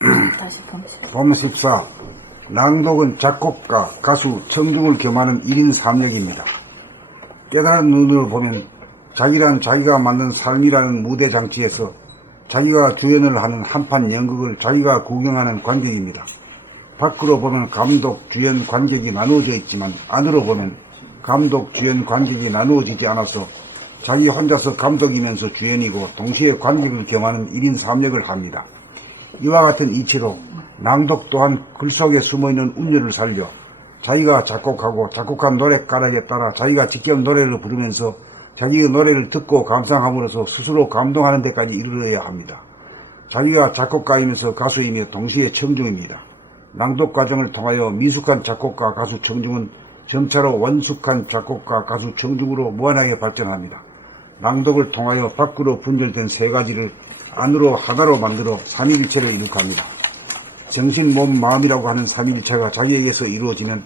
다시 봅시다. 봄 14. 낭독은 작곡가, 가수, 청중을 겸하는 1인 3역입니다. 깨달은 눈으로 보면 자기란 자기가 만든 삶이라는 무대 장치에서 자기가 주연을 하는 한판 연극을 자기가 구경하는 관객입니다. 밖으로 보면 감독, 주연, 관객이 나누어져 있지만 안으로 보면 감독, 주연, 관객이 나누어지지 않아서 자기 혼자서 감독이면서 주연이고 동시에 관객을 겸하는 1인 3역을 합니다. 이와 같은 이치로 낭독 또한 글 속에 숨어있는 운율을 살려 자기가 작곡하고 작곡한 노랫가락에 따라 자기가 직접 노래를 부르면서 자기의 노래를 듣고 감상함으로써 스스로 감동하는 데까지 이르러야 합니다. 자기가 작곡가이면서 가수이며 동시에 청중입니다. 낭독 과정을 통하여 미숙한 작곡가 가수 청중은 점차로 원숙한 작곡가 가수 청중으로 무한하게 발전합니다. 낭독을 통하여 밖으로 분열된 세 가지를 안으로 하나로 만들어 삼위일체를 이룩합니다. 정신, 몸, 마음이라고 하는 삼위일체가 자기에게서 이루어지면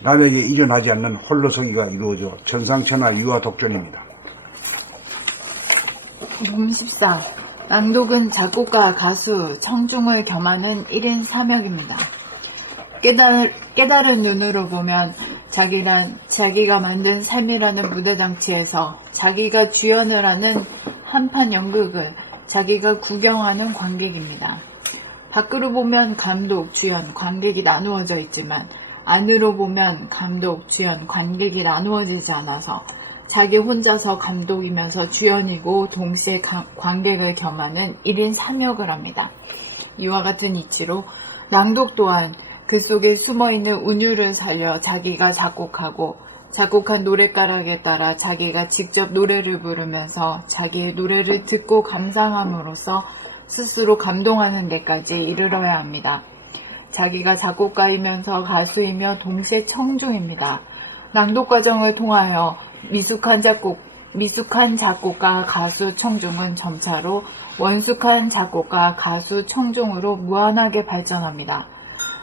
남에게 일어나지 않는 홀로서기가 이루어져 천상천하 유아독존입니다. 봄 14. 낭독은 작곡가, 가수, 청중을 겸하는 1인 3역입니다. 깨달은 눈으로 보면 자기란 자기가 만든 삶이라는 무대장치에서 자기가 주연을 하는 한판 연극을 자기가 구경하는 관객입니다. 밖으로 보면 감독, 주연, 관객이 나누어져 있지만 안으로 보면 감독, 주연, 관객이 나누어지지 않아서 자기 혼자서 감독이면서 주연이고 동시에 관객을 겸하는 1인 3역을 합니다. 이와 같은 이치로 낭독 또한 그 속에 숨어있는 운율을 살려 자기가 작곡하고 작곡한 노랫가락에 따라 자기가 직접 노래를 부르면서 자기의 노래를 듣고 감상함으로써 스스로 감동하는 데까지 이르러야 합니다. 자기가 작곡가이면서 가수이며 동시에 청중입니다. 낭독 과정을 통하여 미숙한 작곡가, 가수, 청중은 점차로 원숙한 작곡가, 가수, 청중으로 무한하게 발전합니다.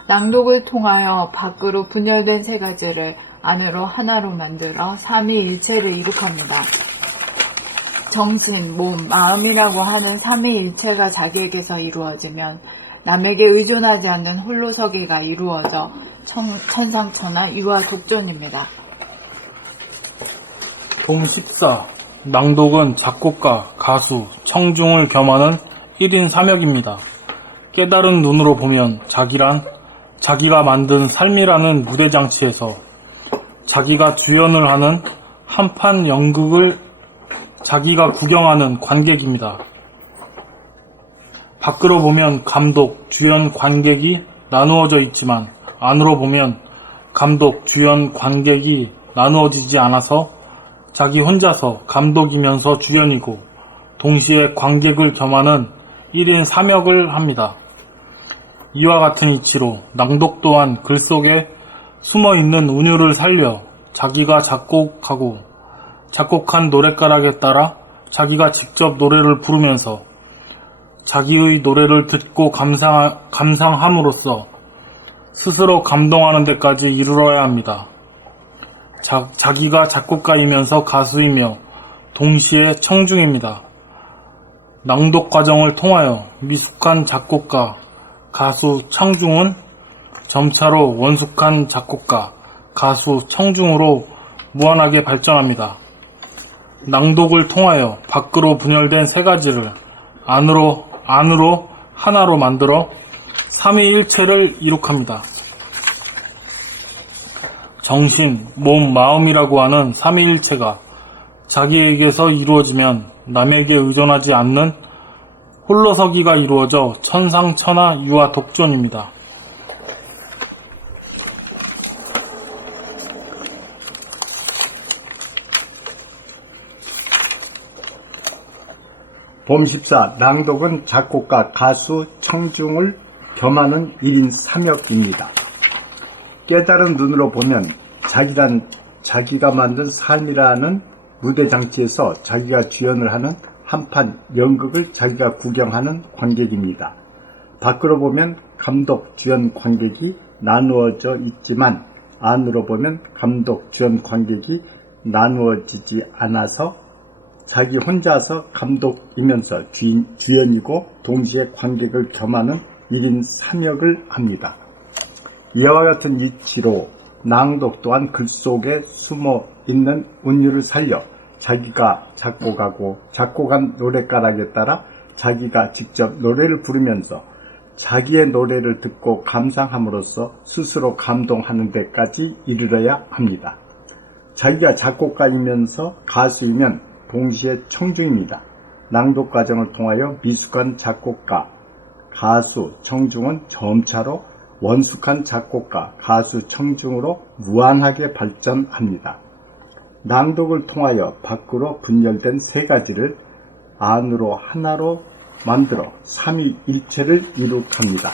낭독을 통하여 밖으로 분열된 세 가지를 안으로 하나로 만들어 삼위일체를 이룩합니다. 정신, 몸, 마음이라고 하는 삼위일체가 자기에게서 이루어지면 남에게 의존하지 않는 홀로서기가 이루어져 천상천하 유아독존입니다. 봄 14. 낭독은 작곡가, 가수, 청중을 겸하는 1인 3역입니다. 깨달은 눈으로 보면 자기란 자기가 만든 삶이라는 무대장치에서 자기가 주연을 하는 한판 연극을 자기가 구경하는 관객입니다. 밖으로 보면 감독, 주연, 관객이 나누어져 있지만 안으로 보면 감독, 주연, 관객이 나누어지지 않아서 자기 혼자서 감독이면서 주연이고 동시에 관객을 겸하는 1인 3역을 합니다. 이와 같은 이치로 낭독 또한 글 속에 숨어있는 운율을 살려 자기가 작곡하고 작곡한 노랫가락에 따라 자기가 직접 노래를 부르면서 자기의 노래를 듣고 감상함으로써 스스로 감동하는 데까지 이르러야 합니다. 자기가 작곡가이면서 가수이며 동시에 청중입니다. 낭독 과정을 통하여 미숙한 작곡가, 가수, 청중은 점차로 원숙한 작곡가, 가수, 청중으로 무한하게 발전합니다. 낭독을 통하여 밖으로 분열된 세 가지를 안으로 하나로 만들어 삼위일체를 이룩합니다. 정신, 몸, 마음이라고 하는 삼위일체가 자기에게서 이루어지면 남에게 의존하지 않는 홀로서기가 이루어져 천상천하 유아독존입니다. 봄 14. 낭독은 작곡가, 가수, 청중을 겸하는 1인 3역입니다. 깨달은 눈으로 보면 자기란 자기가 만든 삶이라는 무대장치에서 자기가 주연을 하는 한판 연극을 자기가 구경하는 관객입니다. 밖으로 보면 감독, 주연, 관객이 나누어져 있지만 안으로 보면 감독, 주연, 관객이 나누어지지 않아서 자기 혼자서 감독이면서 주연이고 동시에 관객을 겸하는 1인 3역을 합니다. 이와 같은 이치로 낭독 또한 글 속에 숨어 있는 운율을 살려 자기가 작곡하고 작곡한 노랫가락에 따라 자기가 직접 노래를 부르면서 자기의 노래를 듣고 감상함으로써 스스로 감동하는 데까지 이르러야 합니다. 자기가 작곡가이면서 가수이면 동시에 청중입니다. 낭독 과정을 통하여 미숙한 작곡가, 가수, 청중은 점차로 원숙한 작곡가, 가수, 청중으로 무한하게 발전합니다. 낭독을 통하여 밖으로 분열된 세 가지를 안으로 하나로 만들어 삼위일체를 이룩합니다.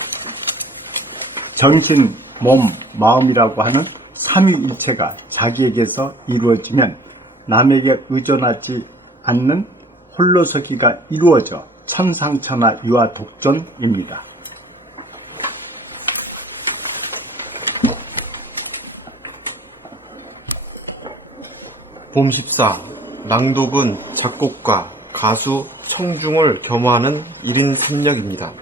정신, 몸, 마음이라고 하는 삼위일체가 자기에게서 이루어지면 남에게 의존하지 않는 홀로서기가 이루어져 천상천하 유아독존입니다. 봄 14. 낭독은 작곡가, 가수, 청중을 겸하는 1인 3역입니다.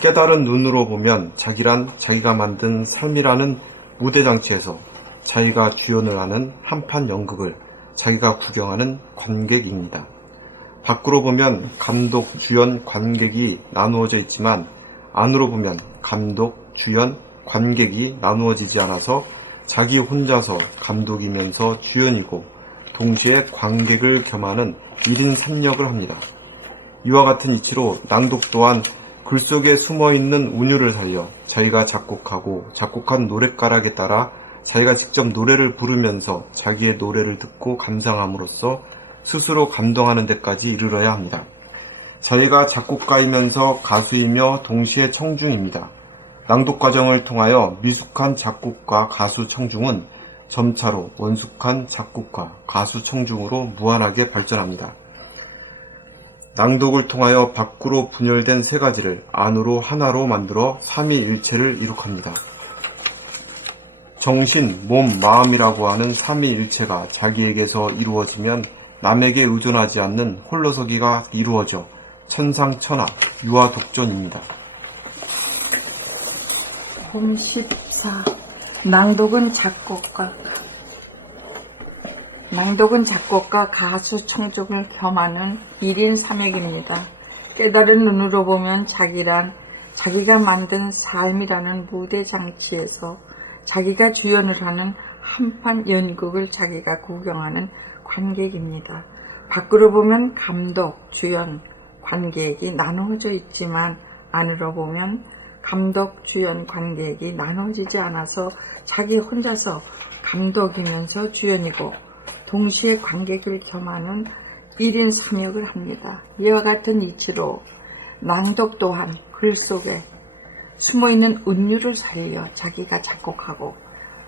깨달은 눈으로 보면 자기란 자기가 만든 삶이라는 무대장치에서 자기가 주연을 하는 한판 연극을 자기가 구경하는 관객입니다. 밖으로 보면 감독, 주연, 관객이 나누어져 있지만 안으로 보면 감독, 주연, 관객이 나누어지지 않아서 자기 혼자서 감독이면서 주연이고 동시에 관객을 겸하는 1인 3역을 합니다. 이와 같은 이치로 낭독 또한 글 속에 숨어있는 운율을 살려 자기가 작곡하고 작곡한 노랫가락에 따라 자기가 직접 노래를 부르면서 자기의 노래를 듣고 감상함으로써 스스로 감동하는 데까지 이르러야 합니다. 자기가 작곡가이면서 가수이며 동시에 청중입니다. 낭독 과정을 통하여 미숙한 작곡가, 가수, 청중은 점차로 원숙한 작곡가, 가수, 청중으로 무한하게 발전합니다. 낭독을 통하여 밖으로 분열된 세 가지를 안으로 하나로 만들어 삼위일체를 이룩합니다. 정신, 몸, 마음이라고 하는 삼위일체가 자기에게서 이루어지면 남에게 의존하지 않는 홀로서기가 이루어져 천상천하 유아독존입니다. 봄 14. 낭독은 작곡가, 가수, 청중을 겸하는 1인 3역입니다. 깨달은 눈으로 보면 자기란 자기가 만든 삶이라는 무대장치에서 자기가 주연을 하는 한판 연극을 자기가 구경하는 관객입니다. 밖으로 보면 감독, 주연, 관객이 나누어져 있지만 안으로 보면 감독, 주연, 관객이 나눠지지 않아서 자기 혼자서 감독이면서 주연이고 동시에 관객을 겸하는 1인 3역을 합니다. 이와 같은 이치로 낭독 또한 글 속에 숨어있는 운율을 살려 자기가 작곡하고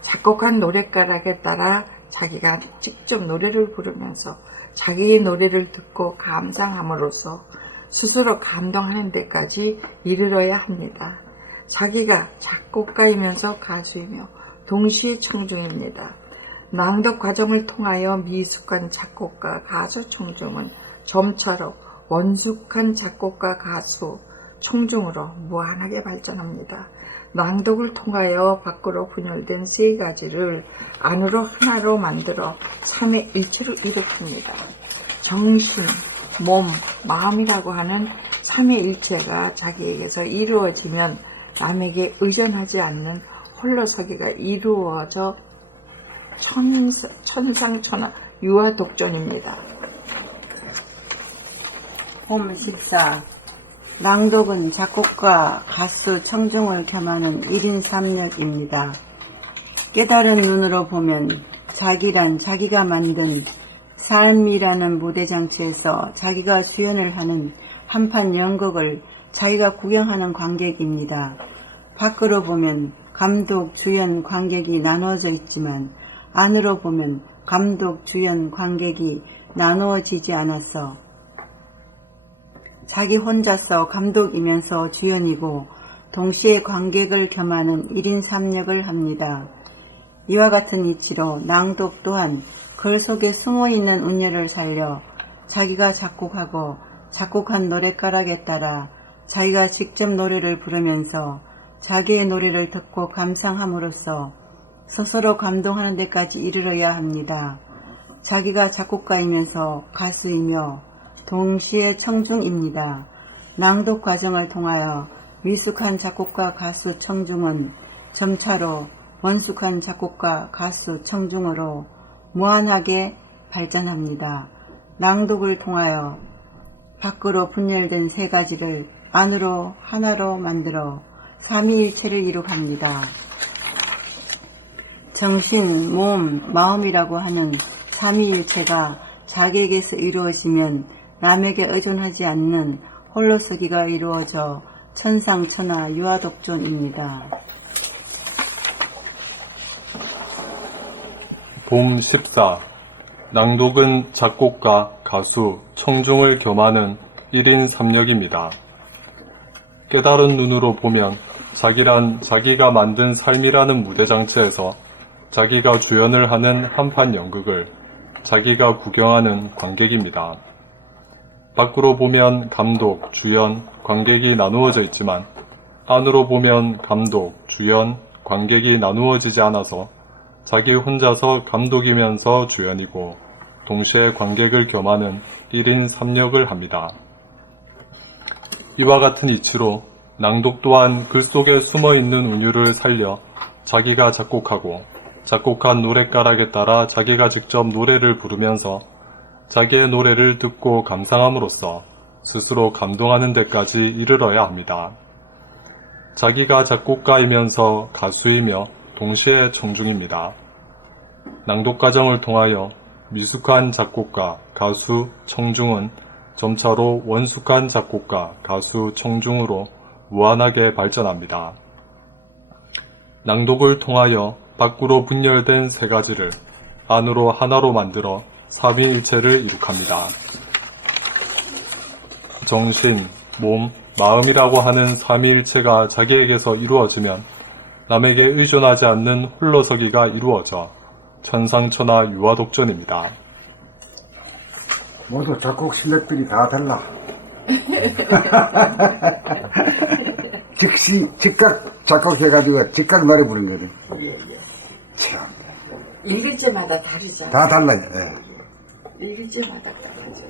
작곡한 노랫가락에 따라 자기가 직접 노래를 부르면서 자기의 노래를 듣고 감상함으로써 스스로 감동하는 데까지 이르러야 합니다. 자기가 작곡가이면서 가수이며 동시에 청중입니다. 낭독 과정을 통하여 미숙한 작곡가, 가수, 청중은 점차로 원숙한 작곡가, 가수, 청중으로 무한하게 발전합니다. 낭독을 통하여 밖으로 분열된 세 가지를 안으로 하나로 만들어 삼위일체로 이룩합니다. 정신, 몸, 마음이라고 하는 삼위일체가 자기에게서 이루어지면 남에게 의존하지 않는 홀로서기가 이루어져 천상천하 유아독존입니다. 봄 14. 낭독은 작곡가, 가수, 청중을 겸하는 1인 3역입니다. 깨달은 눈으로 보면 자기란 자기가 만든 삶이라는 무대장치에서 자기가 주연을 하는 한판 연극을 자기가 구경하는 관객입니다. 밖으로 보면 감독, 주연, 관객이 나누어져 있지만 안으로 보면 감독, 주연, 관객이 나누어지지 않아서 자기 혼자서 감독이면서 주연이고 동시에 관객을 겸하는 1인 3역을 합니다. 이와 같은 이치로 낭독 또한 글 속에 숨어있는 운율을 살려 자기가 작곡하고 작곡한 노랫가락에 따라 자기가 직접 노래를 부르면서 자기의 노래를 듣고 감상함으로써 스스로 감동하는 데까지 이르러야 합니다. 자기가 작곡가이면서 가수이며 동시에 청중입니다. 낭독 과정을 통하여 미숙한 작곡가 가수 청중은 점차로 원숙한 작곡가 가수 청중으로 무한하게 발전합니다. 낭독을 통하여 밖으로 분열된 세 가지를 안으로 하나로 만들어 삼위일체를 이룩합니다. 정신, 몸, 마음이라고 하는 삼위일체가 자기에게서 이루어지면 남에게 의존하지 않는 홀로서기가 이루어져 천상천하 유아독존입니다. 봄 14. 낭독은 작곡가, 가수, 청중을 겸하는 1인 3역입니다. 깨달은 눈으로 보면 자기란 자기가 만든 삶이라는 무대장치에서 자기가 주연을 하는 한판 연극을 자기가 구경하는 관객입니다. 밖으로 보면 감독, 주연, 관객이 나누어져 있지만 안으로 보면 감독, 주연, 관객이 나누어지지 않아서 자기 혼자서 감독이면서 주연이고 동시에 관객을 겸하는 1인 3역을 합니다. 이와 같은 이치로 낭독 또한 글 속에 숨어있는 운율을 살려 자기가 작곡하고 작곡한 노랫가락에 따라 자기가 직접 노래를 부르면서 자기의 노래를 듣고 감상함으로써 스스로 감동하는 데까지 이르러야 합니다. 자기가 작곡가이면서 가수이며 동시에 청중입니다. 낭독 과정을 통하여 미숙한 작곡가, 가수, 청중은 점차로 원숙한 작곡가, 가수, 청중으로 무한하게 발전합니다. 낭독을 통하여 밖으로 분열된 세 가지를 안으로 하나로 만들어 삼위일체를 이룩합니다. 정신, 몸, 마음이라고 하는 삼위일체가 자기에게서 이루어지면 남에게 의존하지 않는 홀로서기가 이루어져 천상천하 유아독존입니다. 모두 작곡 실력들이 다 달라. 즉각 작곡해가지고 즉각 노래 부른 거거든. 참. 읽을 때마다 다르죠. 다 달라요. 예. 읽을 때마다 다르죠.